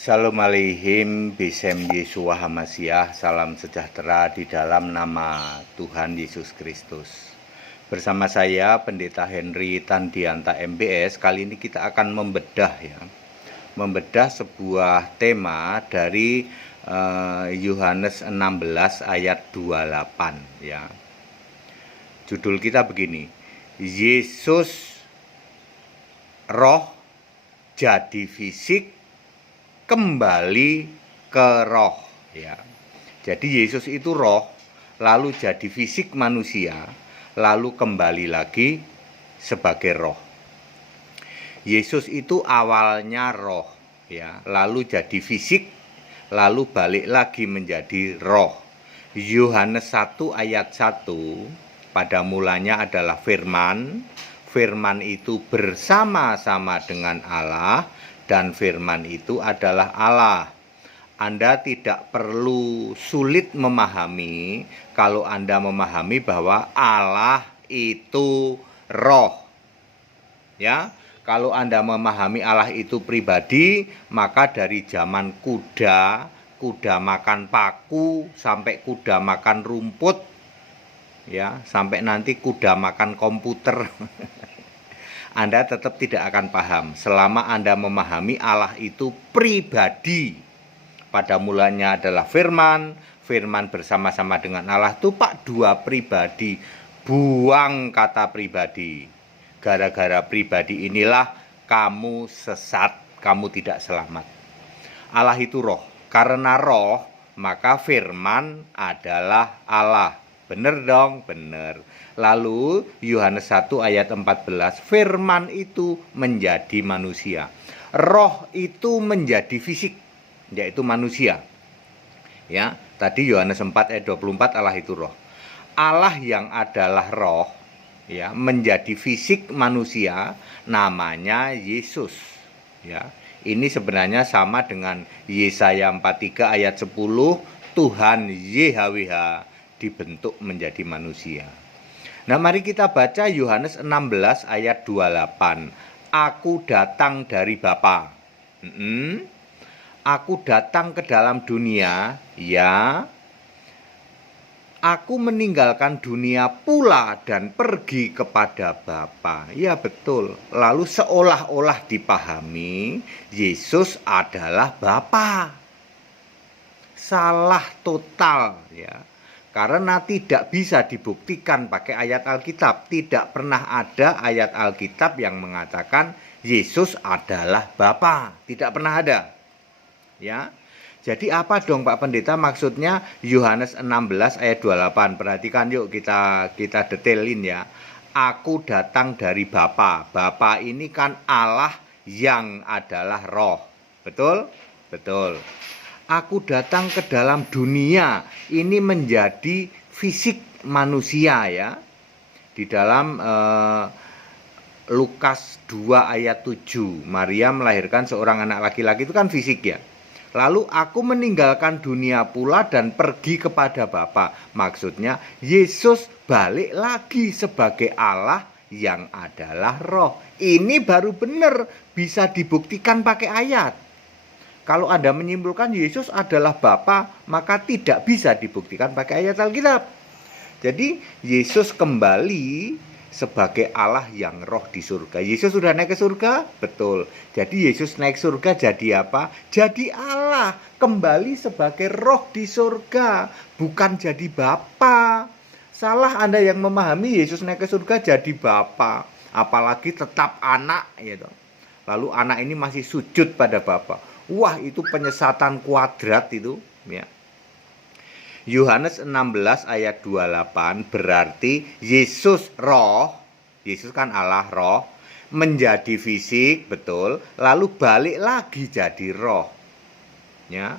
Shalom aleihim, Bisem Yeshua Hamasyah, salam sejahtera di dalam nama Tuhan Yesus Kristus. Bersama saya Pendeta Henry Tandianta MBS. Kali ini kita akan membedah sebuah tema dari Yohanes 16 ayat 28 ya. Judul kita begini: Yesus roh jadi fisik kembali ke roh ya. Jadi Yesus itu roh, lalu jadi fisik manusia, lalu kembali lagi sebagai roh. Yesus itu awalnya roh ya, lalu jadi fisik, lalu balik lagi menjadi roh. Yohanes 1 ayat 1, pada mulanya adalah firman. Firman itu bersama-sama dengan Allah, dan firman itu adalah Allah. Anda tidak perlu sulit memahami kalau Anda memahami bahwa Allah itu roh. Ya, kalau Anda memahami Allah itu pribadi, maka dari zaman kuda makan paku sampai kuda makan rumput, ya, sampai nanti kuda makan komputer. Anda tetap tidak akan paham selama Anda memahami Allah itu pribadi. Pada mulanya adalah firman, firman bersama-sama dengan Allah itu Pak, dua pribadi. Buang kata pribadi. Gara-gara pribadi inilah kamu sesat, kamu tidak selamat. Allah itu roh. Karena roh, maka firman adalah Allah. Benar dong, benar. Lalu Yohanes 1 ayat 14, firman itu menjadi manusia. Roh itu menjadi fisik, yaitu manusia. Ya, tadi Yohanes 4 ayat 24, Allah itu roh. Allah yang adalah roh ya, menjadi fisik manusia, namanya Yesus. Ya. Ini sebenarnya sama dengan Yesaya 43 ayat 10, Tuhan YHWH dibentuk menjadi manusia. Nah, mari kita baca Yohanes 16 ayat 28. Aku datang dari Bapa. Aku datang ke dalam dunia, ya. Aku meninggalkan dunia pula dan pergi kepada Bapa. Ya, betul. Lalu seolah-olah dipahami Yesus adalah Bapa. Salah total, ya. Karena tidak bisa dibuktikan pakai ayat Alkitab. Tidak pernah ada ayat Alkitab yang mengatakan Yesus adalah Bapa. Tidak pernah ada. Ya. Jadi apa dong Pak Pendeta maksudnya Yohanes 16 ayat 28? Perhatikan yuk, kita detailin ya. Aku datang dari Bapa. Bapa ini kan Allah yang adalah roh. Betul? Betul. Aku datang ke dalam dunia, ini menjadi fisik manusia ya. Di dalam Lukas 2 ayat 7, Maria melahirkan seorang anak laki-laki, itu kan fisik ya. Lalu aku meninggalkan dunia pula dan pergi kepada Bapa. Maksudnya Yesus balik lagi sebagai Allah yang adalah roh. Ini baru benar bisa dibuktikan pakai ayat. Kalau Anda menyimpulkan Yesus adalah Bapa, maka tidak bisa dibuktikan pakai ayat Alkitab. Jadi Yesus kembali sebagai Allah yang roh di surga. Yesus sudah naik ke surga? Betul. Jadi Yesus naik surga jadi apa? Jadi Allah, kembali sebagai roh di surga, bukan jadi Bapa. Salah Anda yang memahami Yesus naik ke surga jadi Bapa, apalagi tetap anak gitu. Lalu anak ini masih sujud pada Bapa. Wah, itu penyesatan kuadrat itu ya. Yohanes 16 ayat 28 berarti Yesus roh, Yesus kan Allah roh, menjadi fisik, betul, lalu balik lagi jadi roh. Ya.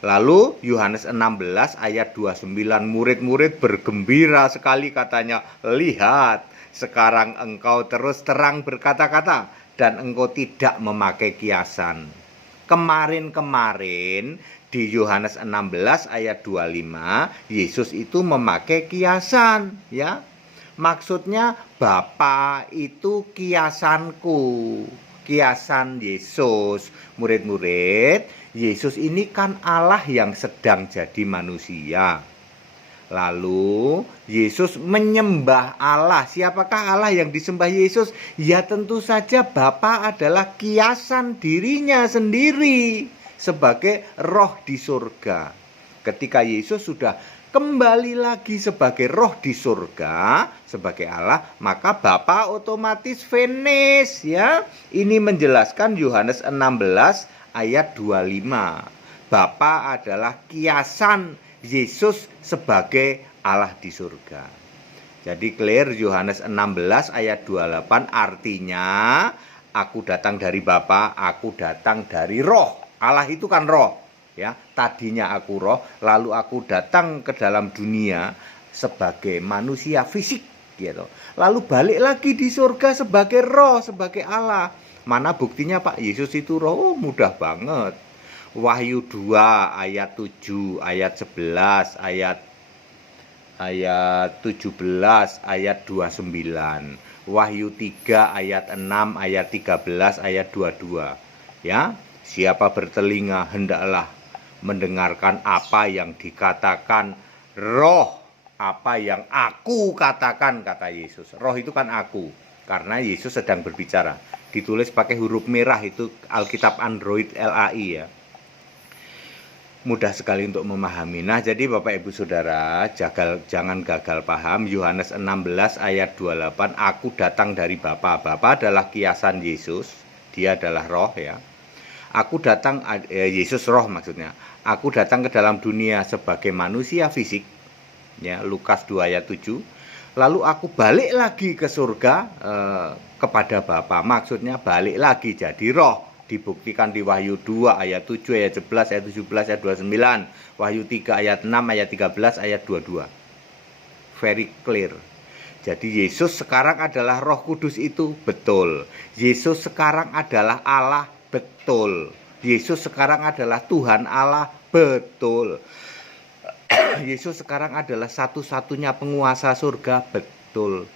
Lalu Yohanes 16 ayat 29, murid-murid bergembira sekali katanya, lihat, sekarang engkau terus terang berkata-kata dan engkau tidak memakai kiasan. Kemarin-kemarin di Yohanes 16 ayat 25 Yesus itu memakai kiasan ya. Maksudnya Bapa itu kiasanku. kiasan Yesus. Murid-murid, Yesus ini kan Allah yang sedang jadi manusia. Lalu Yesus menyembah Allah. Siapakah Allah yang disembah Yesus? Ya tentu saja Bapa adalah kiasan dirinya sendiri sebagai roh di surga. Ketika Yesus sudah kembali lagi sebagai roh di surga, sebagai Allah, maka Bapa otomatis finish ya. Ini menjelaskan Yohanes 16 ayat 25. Bapa adalah kiasan Yesus sebagai Allah di surga. Jadi clear, Yohanes 16 ayat 28 artinya aku datang dari Bapa, aku datang dari roh. Allah itu kan roh, ya. Tadinya aku roh, lalu aku datang ke dalam dunia sebagai manusia fisik gitu. Lalu balik lagi di surga sebagai roh, sebagai Allah. Mana buktinya Pak? Yesus itu roh, mudah banget. Wahyu 2 ayat 7, ayat 11, ayat 17, ayat 29. Wahyu 3 ayat 6, ayat 13, ayat 22. Ya, siapa bertelinga hendaklah mendengarkan apa yang dikatakan roh, apa yang aku katakan, kata Yesus. Roh itu kan aku, karena Yesus sedang berbicara. Ditulis pakai huruf merah, itu Alkitab Android LAI ya. Mudah sekali untuk memahami. Nah, jadi Bapak Ibu Saudara, jangan gagal paham. Yohanes 16 ayat 28, aku datang dari Bapa. Bapa adalah kiasan Yesus, dia adalah roh ya. Aku datang, Yesus roh maksudnya. Aku datang ke dalam dunia sebagai manusia fisik ya, Lukas 2 ayat 7. Lalu aku balik lagi ke surga kepada Bapa. Maksudnya balik lagi jadi roh. Dibuktikan di Wahyu 2 ayat 7, ayat 11, ayat 17, ayat 29. Wahyu 3 ayat 6, ayat 13, ayat 22. Very clear. Jadi Yesus sekarang adalah Roh Kudus itu betul. Yesus sekarang adalah Allah betul. Yesus sekarang adalah Tuhan Allah betul. Yesus sekarang adalah satu-satunya penguasa surga betul.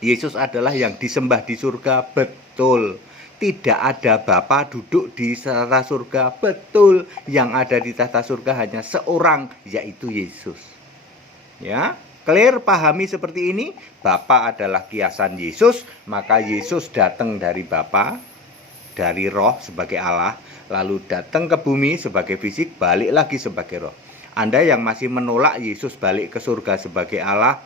Yesus adalah yang disembah di surga betul. Tidak ada Bapa duduk di tahta surga betul. Yang ada di tahta surga hanya seorang, yaitu Yesus. Ya, clear, pahami seperti ini. Bapa adalah kiasan Yesus, maka Yesus datang dari Bapa, dari roh sebagai Allah, lalu datang ke bumi sebagai fisik, balik lagi sebagai roh. Anda yang masih menolak Yesus balik ke surga sebagai Allah,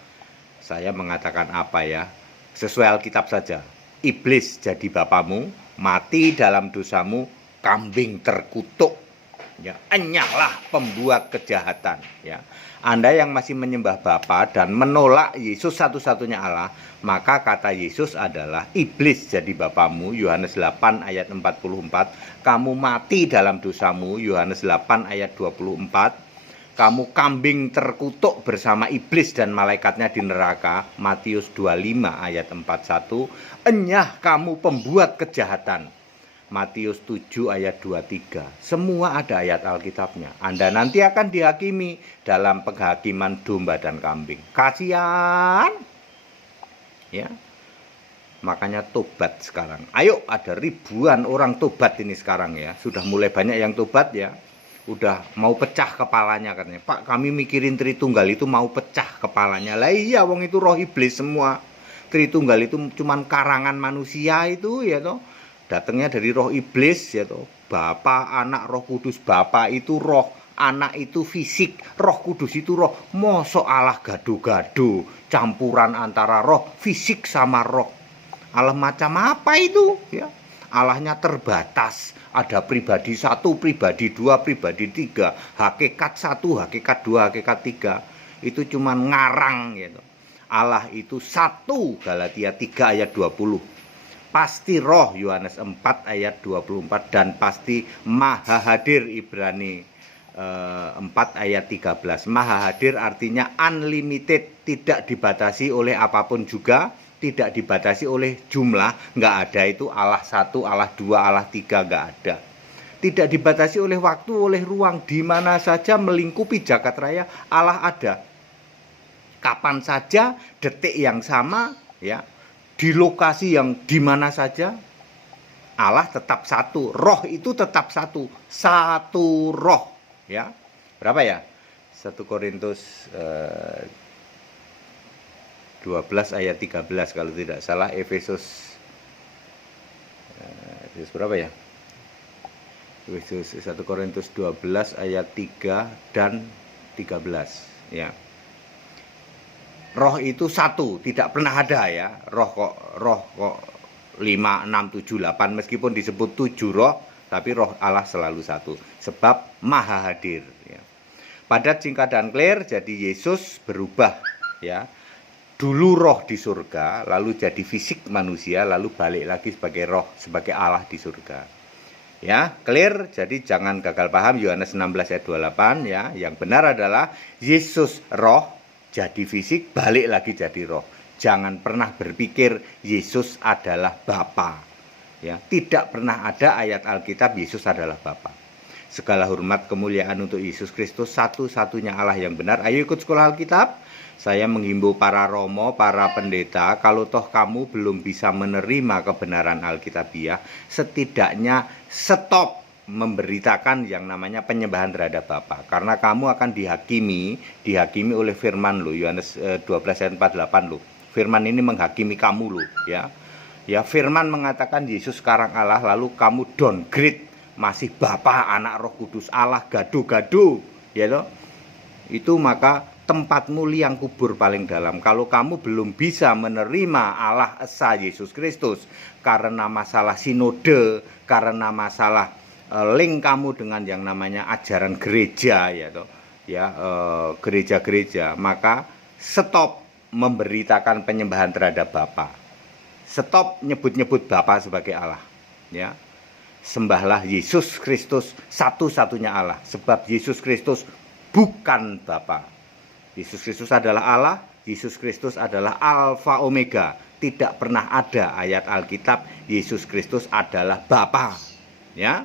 saya mengatakan apa ya? Sesuai Alkitab saja. Iblis jadi bapamu, mati dalam dosamu, kambing terkutuk. Ya, enyahlah pembuat kejahatan. Ya, Anda yang masih menyembah Bapa dan menolak Yesus satu-satunya Allah, maka kata Yesus adalah iblis jadi bapamu. Yohanes 8 ayat 44. Kamu mati dalam dosamu. Yohanes 8 ayat 24. Kamu kambing terkutuk bersama iblis dan malaikatnya di neraka. Matius 25 ayat 41. Enyah kamu pembuat kejahatan. Matius 7 ayat 23. Semua ada ayat Alkitabnya. Anda nanti akan dihakimi dalam penghakiman domba dan kambing. Kasihan. Ya. Makanya tobat sekarang. Ayo, ada ribuan orang tobat ini sekarang ya. Sudah mulai banyak yang tobat ya. Udah mau pecah kepalanya katanya. Pak, kami mikirin Tritunggal itu mau pecah kepalanya. Lah iya, wong itu roh iblis semua. Tritunggal itu cuman karangan manusia itu ya toh. Datangnya dari roh iblis ya toh. Bapa, Anak, Roh Kudus. Bapa itu roh, Anak itu fisik, Roh Kudus itu roh. Mosok Allah gado-gado, campuran antara roh fisik sama roh. Allah macam apa itu ya? Allahnya terbatas. Ada pribadi 1, pribadi 2, pribadi 3, hakikat 1, hakikat 2, hakikat 3. Itu cuma ngarang gitu. Allah itu 1, Galatia 3 ayat 20. Pasti roh, Yohanes 4 ayat 24. Dan pasti maha hadir, Ibrani 4 ayat 13. Maha hadir artinya unlimited, tidak dibatasi oleh apapun juga. Tidak dibatasi oleh jumlah, nggak ada itu Allah 1, Allah 2, Allah 3, nggak ada. Tidak dibatasi oleh waktu, oleh ruang, di mana saja melingkupi jagat raya Allah ada. Kapan saja, detik yang sama, ya, di lokasi yang di mana saja, Allah tetap satu, roh itu tetap satu, satu roh, ya. Berapa ya? 1 Korintus 12 ayat 13 kalau tidak salah, Efesus berapa ya? Efesus 1 Korintus 12 ayat 3 dan 13, ya. Roh itu satu, tidak pernah ada ya. Roh kok 5, 6, 7, 8 meskipun disebut 7 roh, tapi roh Allah selalu satu sebab maha hadir, ya. Padat, singkat dan clear. Jadi Yesus berubah, ya. Dulu roh di surga, lalu jadi fisik manusia, lalu balik lagi sebagai roh, sebagai Allah di surga. Ya, clear. Jadi jangan gagal paham. Yohanes 16 ayat 28, ya. Yang benar adalah Yesus roh, jadi fisik, balik lagi jadi roh. Jangan pernah berpikir Yesus adalah Bapa. Ya, tidak pernah ada ayat Alkitab Yesus adalah Bapa. Segala hormat kemuliaan untuk Yesus Kristus, satu-satunya Allah yang benar. Ayo ikut sekolah Alkitab. Saya menghimbau para romo, para pendeta, kalau toh kamu belum bisa menerima kebenaran Alkitabiah, setidaknya stop memberitakan yang namanya penyembahan terhadap Bapa. Karena kamu akan dihakimi oleh firman lo, Yohanes 12 ayat 48 lo. Firman ini menghakimi kamu lo, ya. Ya, firman mengatakan Yesus sekarang Allah, lalu kamu downgrade masih Bapa, Anak, Roh Kudus, Allah, gado-gado, ya loh. Itu maka tempatmu liang kubur paling dalam. Kalau kamu belum bisa menerima Allah Esa Yesus Kristus karena masalah sinode, karena masalah link kamu dengan yang namanya ajaran gereja, ya toh, ya, gereja-gereja, maka stop memberitakan penyembahan terhadap Bapa. Stop nyebut-nyebut Bapa sebagai Allah, ya. Sembahlah Yesus Kristus, satu-satunya Allah, sebab Yesus Kristus bukan Bapa. Yesus Kristus adalah Allah, Yesus Kristus adalah Alfa Omega. Tidak pernah ada ayat Alkitab Yesus Kristus adalah Bapa, ya.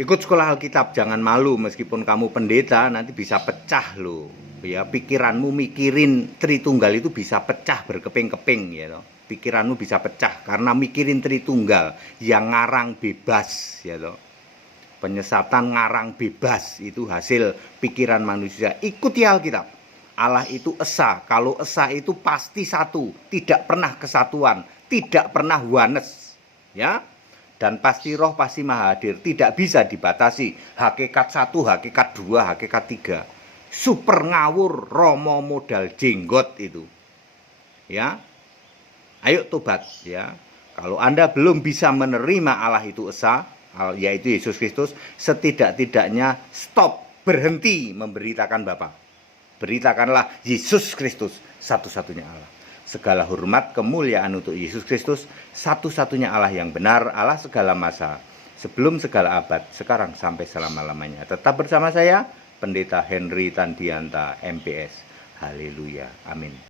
Ikut sekolah Alkitab, jangan malu meskipun kamu pendeta, nanti bisa pecah loh. Ya, pikiranmu mikirin Tritunggal itu bisa pecah berkeping-keping, ya toh. Pikiranmu bisa pecah karena mikirin Tritunggal yang ngarang bebas, ya toh. Penyesatan ngarang bebas itu hasil pikiran manusia. Ikuti Alkitab. Allah itu esa. Kalau esa itu pasti satu, tidak pernah kesatuan, tidak pernah oneness, ya. Dan pasti roh, pasti maha hadir, tidak bisa dibatasi. Hakikat 1, hakikat 2, hakikat 3. Super ngawur, romo modal jenggot itu, ya. Ayo tobat, ya. Kalau Anda belum bisa menerima Allah itu esa, yaitu Yesus Kristus, setidak-tidaknya stop, berhenti memberitakan Bapa. Beritakanlah Yesus Kristus, satu-satunya Allah. Segala hormat kemuliaan untuk Yesus Kristus, satu-satunya Allah yang benar, Allah segala masa, sebelum segala abad, sekarang sampai selama-lamanya. Tetap bersama saya, Pendeta Henry Tandianta, MPS. Haleluya, amin.